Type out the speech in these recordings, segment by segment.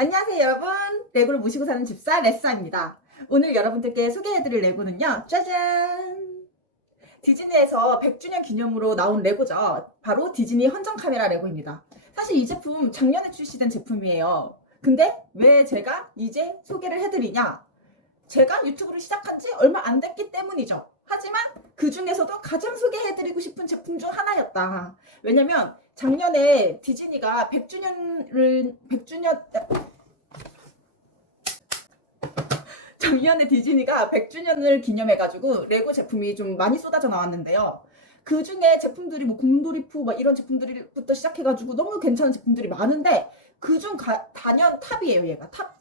안녕하세요 여러분, 레고를 모시고 사는 집사 레스아입니다. 오늘 여러분들께 소개해드릴 레고는요, 짜잔! 디즈니에서 100주년 기념으로 나온 레고죠. 바로 디즈니 헌정 카메라 레고입니다. 사실 이 제품 작년에 출시된 제품이에요. 근데 왜 제가 이제 소개를 해드리냐? 제가 유튜브를 시작한 지 얼마 안 됐기 때문이죠. 하지만 그 중에서도 가장 소개해드리고 싶은 제품 중 하나였다. 왜냐면 작년에 디즈니가 100주년을 기념해가지고 레고 제품이 좀 많이 쏟아져 나왔는데요. 그 중에 제품들이 뭐 곰돌이푸 막 이런 제품들부터 시작해가지고 너무 괜찮은 제품들이 많은데 그중 단연 탑이에요. 얘가 탑.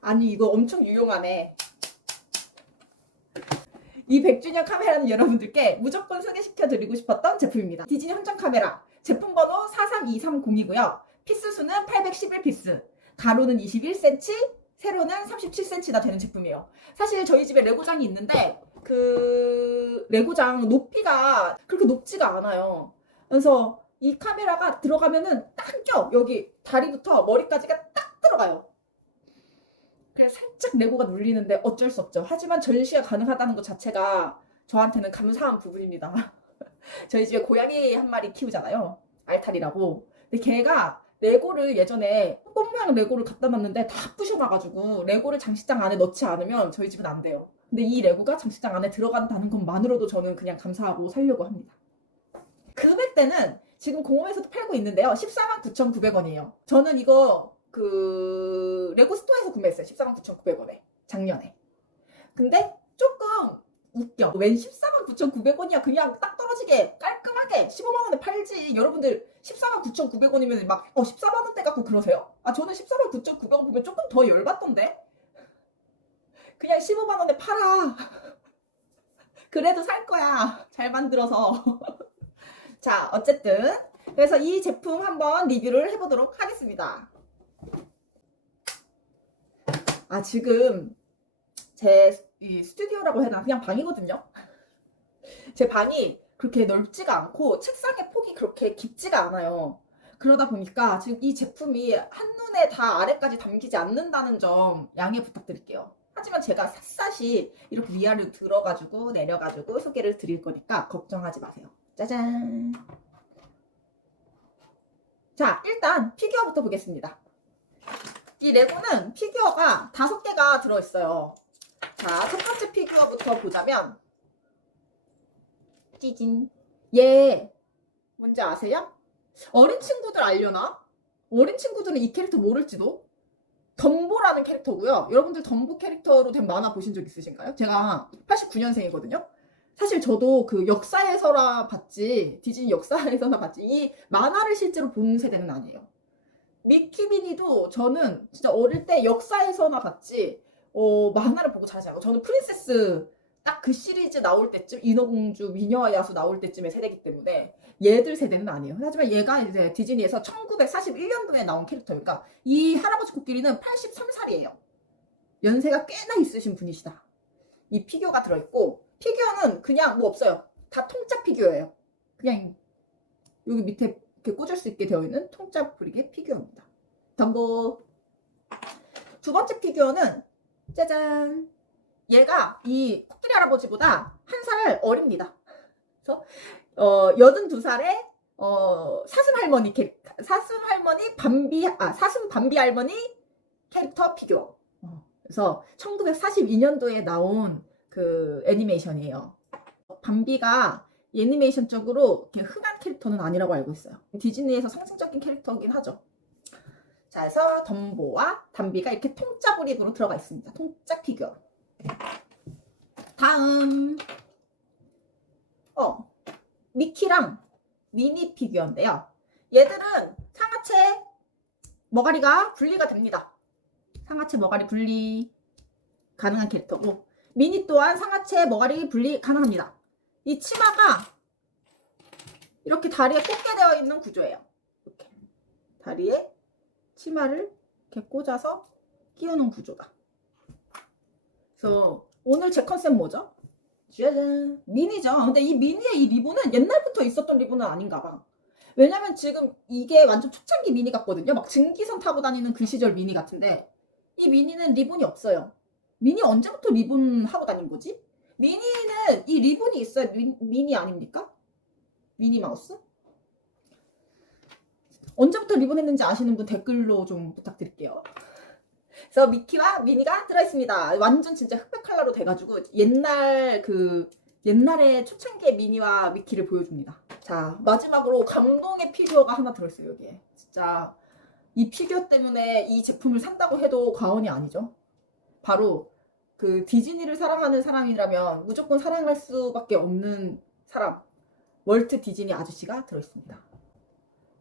아니 이거 엄청 유용하네. 이 100주년 카메라는 여러분들께 무조건 소개시켜드리고 싶었던 제품입니다. 디즈니 헌정 카메라 제품 번호 43230이고요. 피스 수는 811피스, 가로는 21cm, 세로는 37cm나 되는 제품이에요. 사실 저희 집에 레고장이 있는데 그 레고장 높이가 그렇게 높지가 않아요. 그래서 이 카메라가 들어가면은 딱 껴. 여기 다리부터 머리까지가 딱 들어가요. 그래서 살짝 레고가 눌리는데 어쩔 수 없죠. 하지만 전시가 가능하다는 것 자체가 저한테는 감사한 부분입니다. 저희 집에 고양이 한 마리 키우잖아요. 알탈이라고. 근데 걔가 레고를 예전에 꽃 모양 레고를 갖다 놨는데 다 부셔놔가지고 레고를 장식장 안에 넣지 않으면 저희 집은 안 돼요. 근데 이 레고가 장식장 안에 들어간다는 것만으로도 저는 그냥 감사하고 살려고 합니다. 금액대는 지금 공홈에서도 팔고 있는데요. 149,900원이에요. 저는 이거 그 레고 스토어에서 구매했어요. 149,900원에 작년에. 근데 조금 웃겨. 웬 149,900원이야. 그냥 딱 떨어지게 깔끔하게 15만원에 팔지. 여러분들 149,900원이면 막 14만원대 갖고 그러세요? 아 저는 149,900원 보면 조금 더 열받던데. 그냥 15만원에 팔아. 그래도 살 거야. 잘 만들어서. 자 어쨌든 그래서 이 제품 한번 리뷰를 해보도록 하겠습니다. 아 지금 제 이 스튜디오라고 해야 되나 그냥 방이거든요. 제 방이 그렇게 넓지가 않고 책상의 폭이 그렇게 깊지가 않아요. 그러다 보니까 지금 이 제품이 한눈에 다 아래까지 담기지 않는다는 점 양해 부탁드릴게요. 하지만 제가 샅샅이 이렇게 위아래로 들어가지고 내려가지고 소개를 드릴 거니까 걱정하지 마세요. 짜잔. 자 일단 피규어부터 보겠습니다. 이 레고는 피규어가 5개가 들어있어요. 자, 첫 번째 피규어부터 보자면 찌진. 얘 뭔지 아세요? 어린 친구들 알려나? 어린 친구들은 이 캐릭터 모를지도. 덤보라는 캐릭터고요. 여러분들 덤보 캐릭터로 된 만화 보신 적 있으신가요? 제가 89년생이거든요. 사실 저도 그 역사에서나 봤지, 디즈니 역사에서나 봤지, 이 만화를 실제로 본 세대는 아니에요. 미키미니도 저는 진짜 어릴 때 역사에서나 봤지 만화를 보고 자라지 않고 저는 프린세스 딱 그 시리즈 나올 때쯤 인어공주 미녀와 야수 나올 때쯤의 세대이기 때문에 얘들 세대는 아니에요. 하지만 얘가 이제 디즈니에서 1941년도에 나온 캐릭터니까 이 할아버지 코끼리는 83살이에요. 연세가 꽤나 있으신 분이시다. 이 피규어가 들어있고 피규어는 그냥 뭐 없어요. 다 통짜 피규어예요. 그냥 여기 밑에 이렇게 꽂을 수 있게 되어 있는 통짜 브릭의 피규어입니다. 덤보. 두 번째 피규어는 짜잔. 얘가 이 코끼리 할아버지보다 한 살 어립니다. 그래서 82살의 사슴 밤비 할머니 캐릭터 피규어. 그래서 1942년도에 나온 그 애니메이션이에요. 밤비가 애니메이션적으로 이렇게 흔한 캐릭터는 아니라고 알고 있어요. 디즈니에서 상징적인 캐릭터이긴 하죠. 자, 그래서 덤보와 담비가 이렇게 통짜 브릭으로 들어가 있습니다. 통짜 피규어. 다음 미키랑 미니 피규어인데요. 얘들은 상하체 머가리가 분리가 됩니다. 상하체 머가리 분리 가능한 캐릭터고 미니 또한 상하체 머가리 분리 가능합니다. 이 치마가 이렇게 다리에 꽂게 되어 있는 구조예요. 이렇게 다리에 치마를 이렇게 꽂아서 끼우는 구조다. 그래서 오늘 제 컨셉 뭐죠? 짜잔! 미니죠. 근데 이 미니의 이 리본은 옛날부터 있었던 리본은 아닌가 봐. 왜냐면 지금 이게 완전 초창기 미니 같거든요. 막 증기선 타고 다니는 그 시절 미니 같은데 이 미니는 리본이 없어요. 미니 언제부터 리본 하고 다닌 거지? 미니는 이 리본이 있어야 미니 아닙니까? 미니 마우스? 언제부터 리본 했는지 아시는 분 댓글로 좀 부탁드릴게요. 그래서 미키와 미니가 들어있습니다. 완전 진짜 흑백 컬러로 돼가지고 옛날에 초창기의 미니와 미키를 보여줍니다. 자, 마지막으로 감동의 피규어가 하나 들어있어요, 여기에. 진짜 이 피규어 때문에 이 제품을 산다고 해도 과언이 아니죠. 바로 그 디즈니를 사랑하는 사람이라면 무조건 사랑할 수밖에 없는 사람, 월트 디즈니 아저씨가 들어있습니다.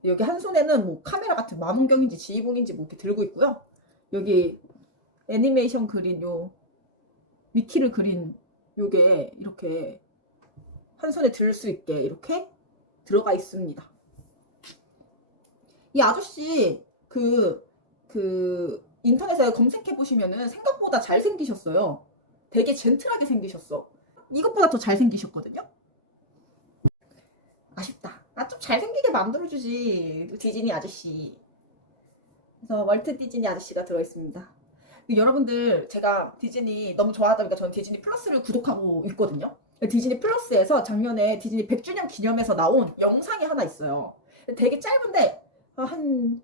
여기 한 손에는 뭐 카메라 같은 망원경인지 지휘봉인지 뭐 이렇게 들고 있고요. 여기 애니메이션 그린 요 미키를 그린 요게 이렇게 한 손에 들 수 있게 이렇게 들어가 있습니다. 이 아저씨 인터넷에 검색해 보시면은 생각보다 잘생기셨어요. 되게 젠틀하게 생기셨어. 이것보다 더 잘생기셨거든요. 아쉽다. 좀 잘생기게 만들어주지 디즈니 아저씨. 그래서 월트 디즈니 아저씨가 들어있습니다. 여러분들 제가 디즈니 너무 좋아하다 보니까 저는 디즈니 플러스를 구독하고 있거든요. 디즈니 플러스에서 작년에 디즈니 100주년 기념해서 나온 영상이 하나 있어요. 되게 짧은데 한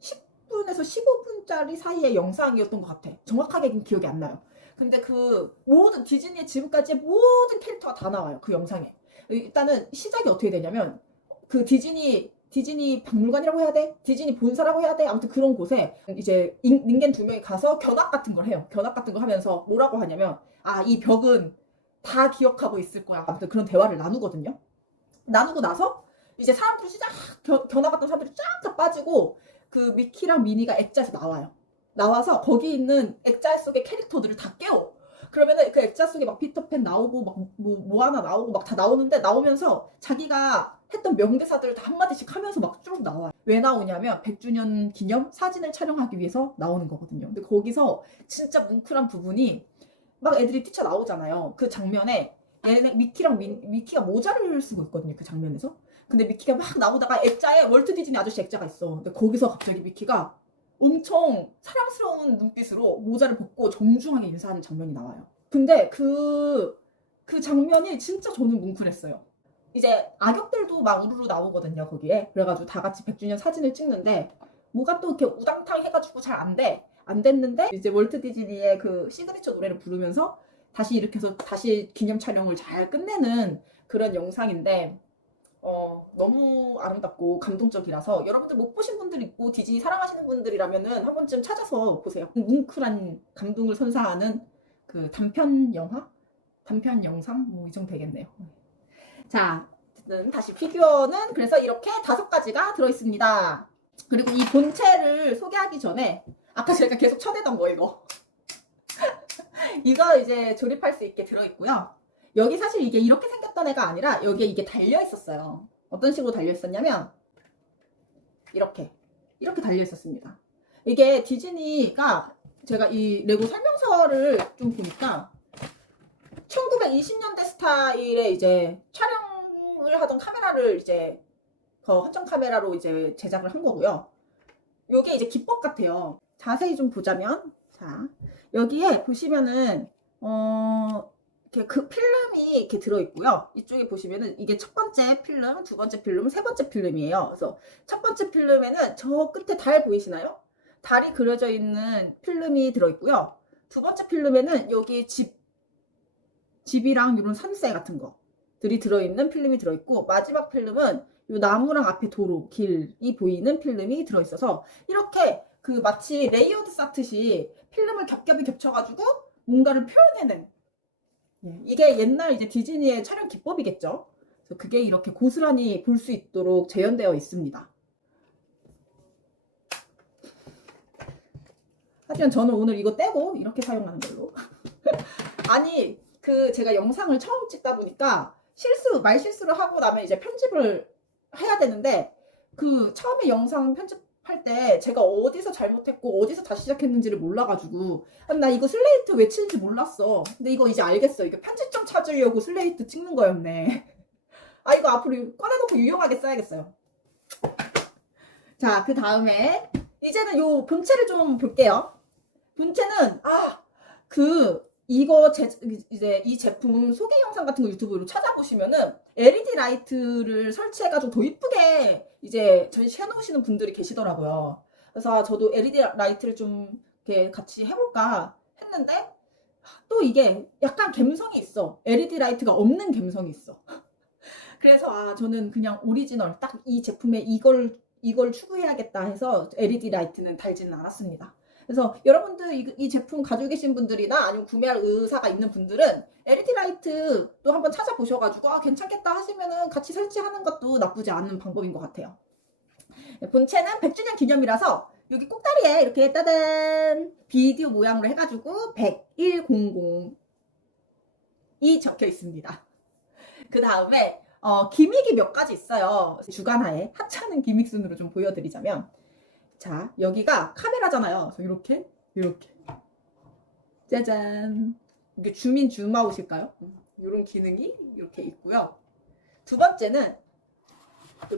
10분에서 15분짜리 사이의 영상이었던 것 같아. 정확하게 기억이 안 나요. 근데 그 모든 디즈니의 지금까지의 모든 캐릭터가 다 나와요. 그 영상에. 일단은 시작이 어떻게 되냐면 그 디즈니 박물관이라고 해야 돼? 디즈니 본사라고 해야 돼? 아무튼 그런 곳에 이제 닌겐 두 명이 가서 견학 같은 걸 해요. 견학 같은 거 하면서 뭐라고 하냐면 이 벽은 다 기억하고 있을 거야. 아무튼 그런 대화를 나누거든요. 나누고 나서 이제 사람들이 견학 갔던 사람들이 쫙 다 빠지고 그 미키랑 미니가 액자에서 나와요. 나와서 거기 있는 액자 속의 캐릭터들을 다 깨워. 그러면은 그 액자 속에 막 피터팬 나오고 막 모아나 나오고 막 다 나오는데 나오면서 자기가 했던 명대사들을 다 한마디씩 하면서 막 쭉 나와요. 왜 나오냐면 100주년 기념 사진을 촬영하기 위해서 나오는 거거든요. 근데 거기서 진짜 뭉클한 부분이 막 애들이 뛰쳐나오잖아요. 그 장면에 미키가 모자를 쓰고 있거든요. 그 장면에서. 근데 미키가 막 나오다가 액자에 월트 디즈니 아저씨 액자가 있어. 근데 거기서 갑자기 미키가 엄청 사랑스러운 눈빛으로 모자를 벗고 정중하게 인사하는 장면이 나와요. 근데 그 장면이 진짜 저는 뭉클했어요. 이제 악역들도 막 우르르 나오거든요, 거기에. 그래가지고 다 같이 100주년 사진을 찍는데 뭐가 또 이렇게 우당탕 해가지고 잘 안 됐는데 이제 월트 디즈니의 그 시그니처 노래를 부르면서 다시 이렇게 해서 다시 기념 촬영을 잘 끝내는 그런 영상인데 너무 아름답고 감동적이라서 여러분들 못 보신 분들 있고 디즈니 사랑하시는 분들이라면은 한 번쯤 찾아서 보세요. 뭉클한 감동을 선사하는 그 단편 영상 뭐 이 정도 되겠네요. 자, 어쨌든 다시 피규어는 그래서 이렇게 5가지가 들어있습니다. 그리고 이 본체를 소개하기 전에 아까 제가 계속 쳐대던 거 이거 이제 조립할 수 있게 들어있고요. 여기 사실 이게 이렇게 생겼던 애가 아니라 여기에 이게 달려 있었어요. 어떤 식으로 달려 있었냐면 이렇게 달려 있었습니다. 이게 디즈니가 제가 이 레고 설명서를 좀 보니까 1920년대 스타일의 이제 촬영을 하던 카메라를 이제 헌정 카메라로 이제 제작을 한 거고요. 요게 이제 기법 같아요. 자세히 좀 보자면, 자, 여기에 보시면은, 이렇게 그 필름이 이렇게 들어있고요. 이쪽에 보시면은 이게 첫 번째 필름, 두 번째 필름, 세 번째 필름이에요. 그래서 첫 번째 필름에는 저 끝에 달 보이시나요? 달이 그려져 있는 필름이 들어있고요. 두 번째 필름에는 여기 집이랑 이런 산세 같은 것들이 들어있는 필름이 들어있고, 마지막 필름은 이 나무랑 앞에 도로, 길이 보이는 필름이 들어있어서 이렇게 그 마치 레이어드 쌓듯이 필름을 겹겹이 겹쳐가지고 뭔가를 표현해낸, 이게 옛날 이제 디즈니의 촬영 기법이겠죠. 그래서 그게 이렇게 고스란히 볼 수 있도록 재현되어 있습니다. 하지만 저는 오늘 이거 떼고 이렇게 사용하는 걸로. 아니 제가 영상을 처음 찍다 보니까 말실수를 하고 나면 이제 편집을 해야 되는데 그 처음에 영상 편집할 때 제가 어디서 잘못했고 어디서 다시 시작했는지를 몰라가지고 나 이거 슬레이트 왜 치는지 몰랐어. 근데 이거 이제 알겠어. 이게 편집점 찾으려고 슬레이트 찍는 거였네. 이거 앞으로 꺼내놓고 유용하게 써야겠어요. 자, 그 다음에 이제는 요 본체를 좀 볼게요. 본체는 이제 이 제품 소개 영상 같은 거 유튜브로 찾아보시면은 LED 라이트를 설치해가지고 더 이쁘게 이제 전시해 놓으시는 분들이 계시더라고요. 그래서 저도 LED 라이트를 좀 이렇게 같이 해볼까 했는데 또 이게 약간 감성이 있어. LED 라이트가 없는 감성이 있어. 그래서 저는 그냥 오리지널 딱 이 제품에 이걸 추구해야겠다 해서 LED 라이트는 달지는 않았습니다. 그래서 여러분들 이 제품 가지고 계신 분들이나 아니면 구매할 의사가 있는 분들은 LED 라이트도 한번 찾아보셔가지고 괜찮겠다 하시면은 같이 설치하는 것도 나쁘지 않은 방법인 것 같아요. 본체는 100주년 기념이라서 여기 꼭다리에 이렇게 따단 비디오 모양으로 해가지고 10100이 적혀 있습니다. 그 다음에 기믹이 몇 가지 있어요. 주간화에 하찮은 기믹 순으로 좀 보여드리자면, 자, 여기가 카메라잖아요. 그래서 이렇게 짜잔, 이게 줌인 줌아웃일까요? 이런 기능이 이렇게 있고요. 두 번째는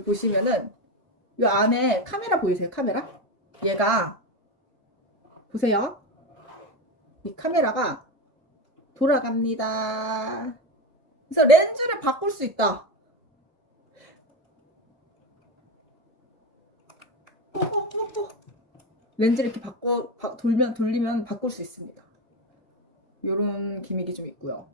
보시면은 이 안에 카메라 보이세요? 카메라? 얘가 보세요. 이 카메라가 돌아갑니다. 그래서 렌즈를 바꿀 수 있다. 렌즈를 이렇게 돌리면 바꿀 수 있습니다. 이런 기믹이 좀 있고요.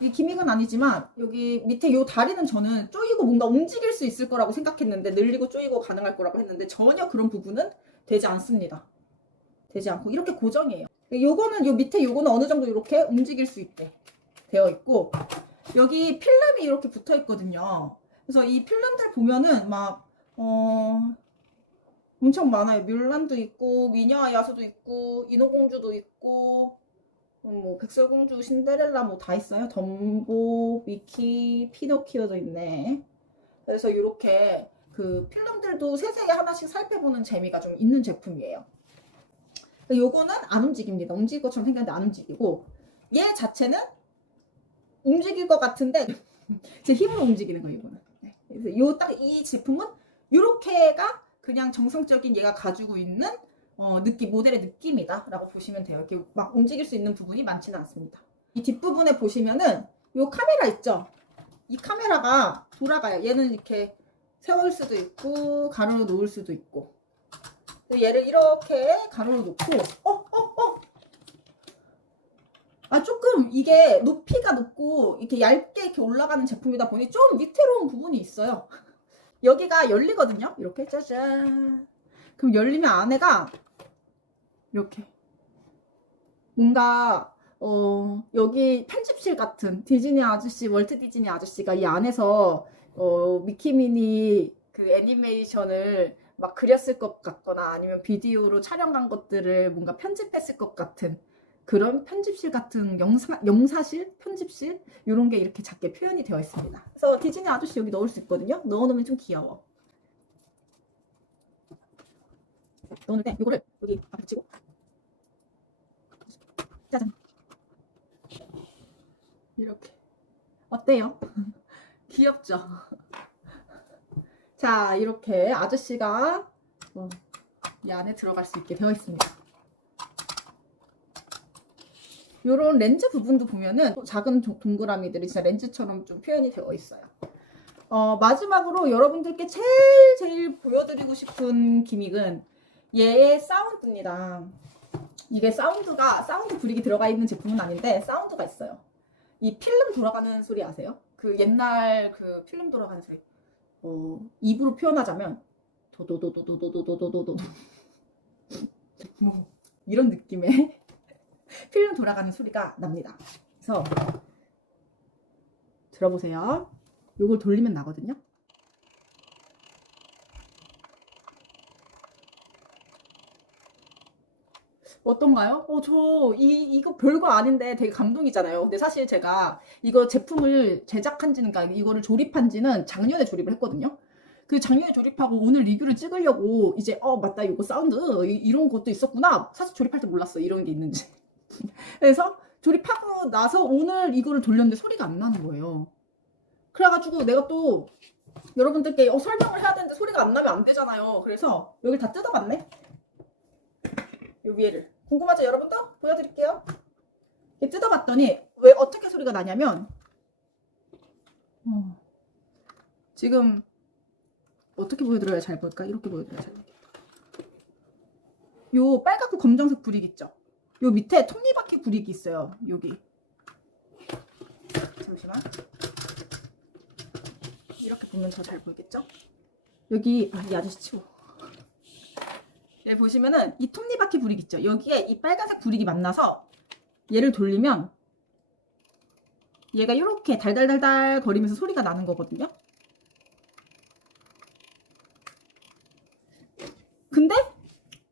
이 기믹은 아니지만 여기 밑에 이 다리는 저는 조이고 뭔가 움직일 수 있을 거라고 생각했는데, 늘리고 조이고 가능할 거라고 했는데 전혀 그런 부분은 되지 않습니다. 되지 않고 이렇게 고정이에요. 요거는 요 밑에 요거는 어느 정도 이렇게 움직일 수 있게 되어 있고, 여기 필름이 이렇게 붙어 있거든요. 그래서 이 필름들 보면은 막 엄청 많아요. 뮬란도 있고 미녀와 야수도 있고 인어공주도 있고 뭐 백설공주, 신데렐라 뭐 다 있어요. 덤보, 미키, 피노키오도 있네. 그래서 이렇게 그 필름들도 세세히 하나씩 살펴보는 재미가 좀 있는 제품이에요. 요거는 안 움직입니다. 움직일 것처럼 생겼는데 안 움직이고, 얘 자체는 움직일 것 같은데 제 힘으로 움직이는 거예요. 이거는. 그래서 요 딱 이 제품은 요렇게가 그냥 정성적인 얘가 가지고 있는 모델의 느낌이다 라고 보시면 돼요. 이렇게 막 움직일 수 있는 부분이 많지는 않습니다. 이 뒷부분에 보시면은 요 카메라 있죠? 이 카메라가 돌아가요. 얘는 이렇게 세울 수도 있고 가로로 놓을 수도 있고, 얘를 이렇게 가로로 놓고 조금 이게 높이가 높고 이렇게 얇게 이렇게 올라가는 제품이다 보니 좀 위태로운 부분이 있어요. 여기가 열리거든요. 이렇게 짜잔. 그럼 열리면 안에가 이렇게 뭔가 여기 편집실 같은 디즈니 아저씨, 월트 디즈니 아저씨가 이 안에서 미키미니 그 애니메이션을 막 그렸을 것 같거나 아니면 비디오로 촬영한 것들을 뭔가 편집했을 것 같은 그런 편집실 같은 영사실? 편집실? 이런 게 이렇게 작게 표현이 되어 있습니다. 그래서 디즈니 아저씨 여기 넣을 수 있거든요. 넣어놓으면 좀 귀여워. 넣었는데 이거를 여기 앞에 붙이고 짜잔, 이렇게 어때요? 귀엽죠? 자, 이렇게 아저씨가 이 안에 들어갈 수 있게 되어 있습니다. 요런 렌즈 부분도 보면은 작은 동그라미들이 진짜 렌즈처럼 좀 표현이 되어 있어요. 마지막으로 여러분들께 제일 보여드리고 싶은 기믹은 얘의 사운드입니다. 이게 사운드 브릭이 들어가 있는 제품은 아닌데 사운드가 있어요. 이 필름 돌아가는 소리 아세요? 그 옛날 그 필름 돌아가는 소리. 입으로 표현하자면 도도도도도도도도도도 뭐 이런 느낌의 필름 돌아가는 소리가 납니다. 그래서 들어보세요. 요걸 돌리면 나거든요. 어떤가요? 이거 별거 아닌데 되게 감동이잖아요. 근데 사실 제가 이거 제품을 제작한 지는, 그러니까 이거를 조립한 지는 작년에 조립을 했거든요. 그 작년에 조립하고 오늘 리뷰를 찍으려고 이제 맞다, 이거 사운드 이런 것도 있었구나. 사실 조립할 때 몰랐어, 이런 게 있는지. 그래서 조립하고 나서 오늘 이거를 돌렸는데 소리가 안 나는 거예요. 그래가지고 내가 또 여러분들께 설명을 해야 되는데 소리가 안 나면 안 되잖아요. 그래서 여기 다 뜯어봤네. 요 위에를. 궁금하죠 여러분들? 보여드릴게요. 뜯어봤더니 왜 어떻게 소리가 나냐면 지금 어떻게 보여드려야 잘 보일까? 이렇게 보여드려야 잘 보이겠다. 요 빨갛고 검정색 브릭 있죠? 요 밑에 톱니바퀴 브릭이 있어요. 여기. 잠시만. 이렇게 보면 더 잘 보이겠죠? 여기 이 아저씨 치워. 여기 보시면은 이 톱니바퀴 브릭 있죠? 여기에 이 빨간색 브릭이 만나서 얘를 돌리면 얘가 이렇게 달달달달 거리면서 소리가 나는 거거든요. 근데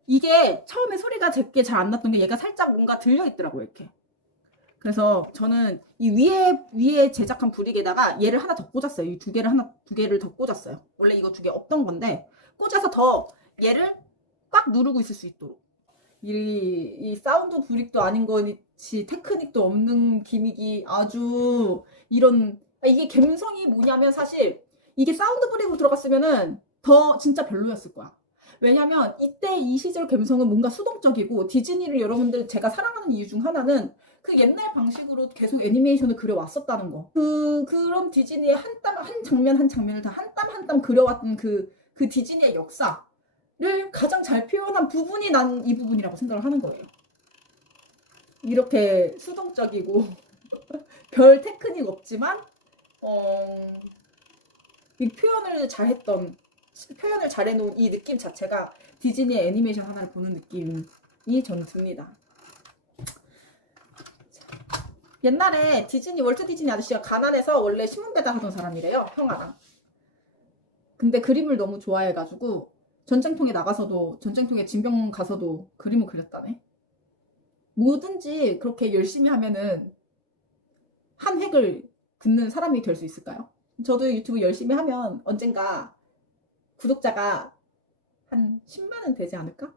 이게 처음에 소리가 제게 잘 안 났던 게 얘가 살짝 뭔가 들려있더라고요. 이렇게. 그래서 저는 이 위에 제작한 브릭에다가 얘를 하나 더 꽂았어요. 이 두 개를 더 꽂았어요. 원래 이거 두 개 없던 건데 꽂아서 더 얘를 꽉 누르고 있을 수 있도록. 이 사운드 브릭도 아닌 거지 테크닉도 없는 기믹이 아주 이런 이게 감성이 뭐냐면 사실 이게 사운드 브릭으로 들어갔으면은 더 진짜 별로였을 거야. 왜냐면 이때 이 시절 감성은 뭔가 수동적이고 디즈니를 여러분들 제가 사랑하는 이유 중 하나는 그 옛날 방식으로 계속 애니메이션을 그려왔었다는 거. 그런 디즈니의 한 장면 한 장면을 다 한 땀 한 땀 그려왔던 그 디즈니의 역사를 가장 잘 표현한 부분이 난 이 부분이라고 생각을 하는 거예요. 이렇게 수동적이고 별 테크닉 없지만 이 표현을 잘해놓은 이 느낌 자체가 디즈니의 애니메이션 하나를 보는 느낌이 저는 듭니다. 옛날에 월트 디즈니 아저씨가 가난해서 원래 신문 배달하던 사람이래요. 형아랑. 근데 그림을 너무 좋아해가지고 전쟁통에 진병 가서도 그림을 그렸다네. 뭐든지 그렇게 열심히 하면은 한 획을 긋는 사람이 될 수 있을까요? 저도 유튜브 열심히 하면 언젠가 구독자가 한 10만은 되지 않을까?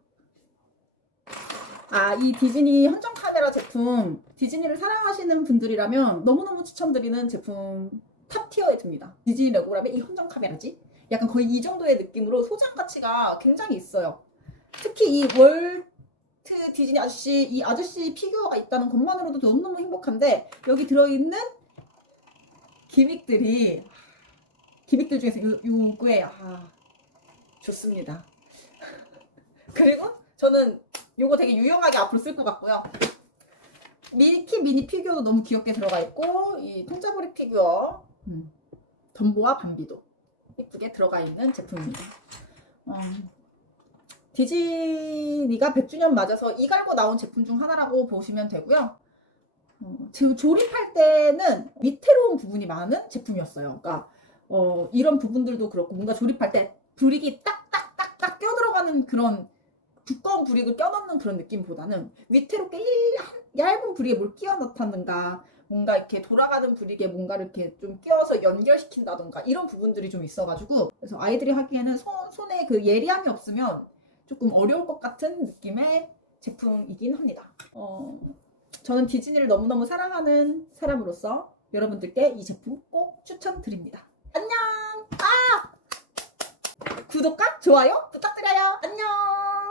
이 디즈니 현정 카메라 제품, 디즈니를 사랑하시는 분들이라면 너무너무 추천드리는 제품 탑 티어에 듭니다. 디즈니 레고라면 이 현정 카메라지? 약간 거의 이 정도의 느낌으로 소장 가치가 굉장히 있어요. 특히 이 월트 디즈니 아저씨, 이 아저씨 피규어가 있다는 것만으로도 너무너무 행복한데 여기 들어있는 기믹들 중에서 요거에 좋습니다. 그리고 저는 요거 되게 유용하게 앞으로 쓸 것 같고요. 미니 피규어도 너무 귀엽게 들어가 있고 이 통짜브리 피규어 덤보와 밤비도 예쁘게 들어가 있는 제품입니다. 디즈니가 100주년 맞아서 이갈고 나온 제품 중 하나라고 보시면 되고요. 조립할 때는 위태로운 부분이 많은 제품이었어요. 그러니까 이런 부분들도 그렇고 뭔가 조립할 때 브릭이 딱딱딱딱 껴들어가는 그런 두꺼운 브릭을 껴넣는 그런 느낌보다는 위태롭게 얇은 브릭에 뭘 끼워 넣다든가 뭔가 이렇게 돌아가는 브릭에 뭔가를 이렇게 좀 끼워서 연결시킨다든가 이런 부분들이 좀 있어가지고 그래서 아이들이 하기에는 손에 그 예리함이 없으면 조금 어려울 것 같은 느낌의 제품이긴 합니다. 저는 디즈니를 너무너무 사랑하는 사람으로서 여러분들께 이 제품 꼭 추천드립니다. 안녕! 구독과 좋아요 부탁드려요. 안녕!